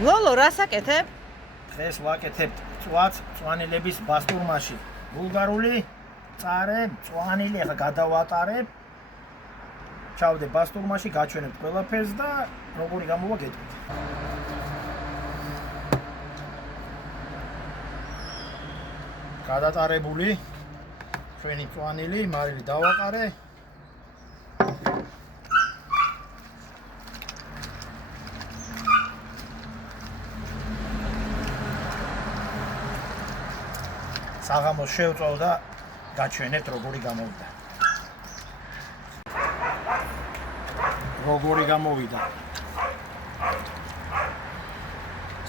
ლოლო, რას აკეთებ? დღეს ვაკეთებ წვაც წვანილების ბასტურმაში. ბულგარული წარე, წვანილი ახლა გადავატარებ. ჩავდე ბასტურმაში, გაჩვენებ ყველაფერს და როგორი გამოვა გეტყვით. გადატარებული ჩვენი წვანილი, მარილი დავაყარე. საღამოს შევწოვ და გაჩვენებთ როგორი გამოვიდა. როგორი გამოვიდა.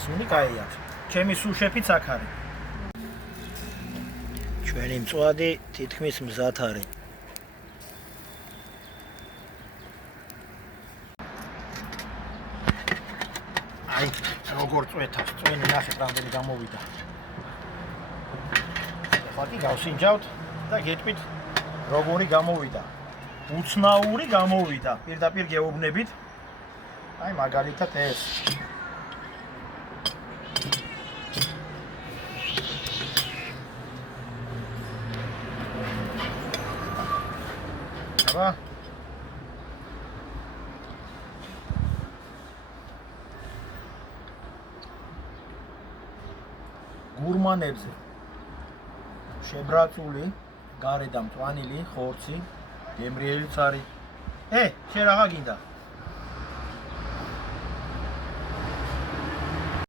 სული კაი აქვს. ჩემი სუშეფიც აქ არის. ჩვენი მწვადი თითქმის მზად არის. აი, როგორ წვეთავს, წვენი ნახეთ რამდენი გამოვიდა. ხალხი გავსინჯავთ და გეტყვით როგორი გამოვიდა. უცნაური გამოვიდა. პირდაპირ გეუბნებით. აი მაგალითად ეს. აბა გურმანებზე შებრაწული, გარედან მწვანილი, ხორცი, გემრიელიც არის. შენ რაღა გინდა?